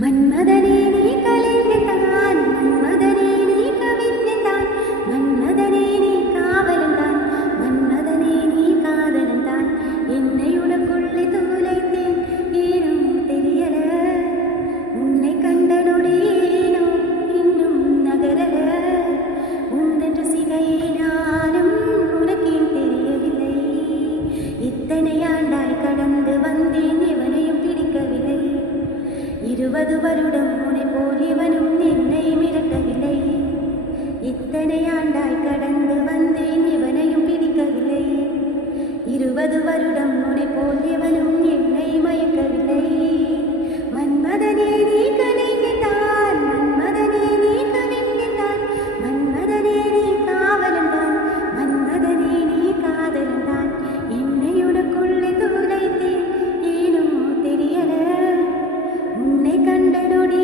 மன்மதனே நீ கலைந்துதான், மன்மதனே நீ கவிழ்ந்துதான், மன்மதனே நீ காவலன்தான், மன்மதனே நீ காதலன்தான். என்னை உனக்குள்ளே துளைத்தேன், ஏனும் தெரியல. உன்னை கண்ட நொடியேனோ இன்னும் நகரல. உந்தன் ரசிகையே நானும் உனக்கேன் தெரியவில்லை. இத்தனை ஆண்டாய் கடந்து வந்தேன், எவனையும் பிடிக்கவில்லை. 20 வருடம் உன்னை போல் இவனும் என்னை மிரட்டவில்லை. இத்தனை ஆண்டாய் கடந்து வந்தேன், இவனையும் பிடிக்கவில்லை. 20 வருடம் உன்னை போல் இவனும் என்னை மயக்கவில்லை. மன்மதனே நீ கலைந்துதான், மன்மதனே நீ கவிழ்ந்துதான், மன்மதனே நீ காவலன்தான், மன்மதனே நீ காதலன்தான். என்னை உனக்குள்ளே துளைத்தேன், ஏனோ தெரியல. உன்னை கண்ட நொடி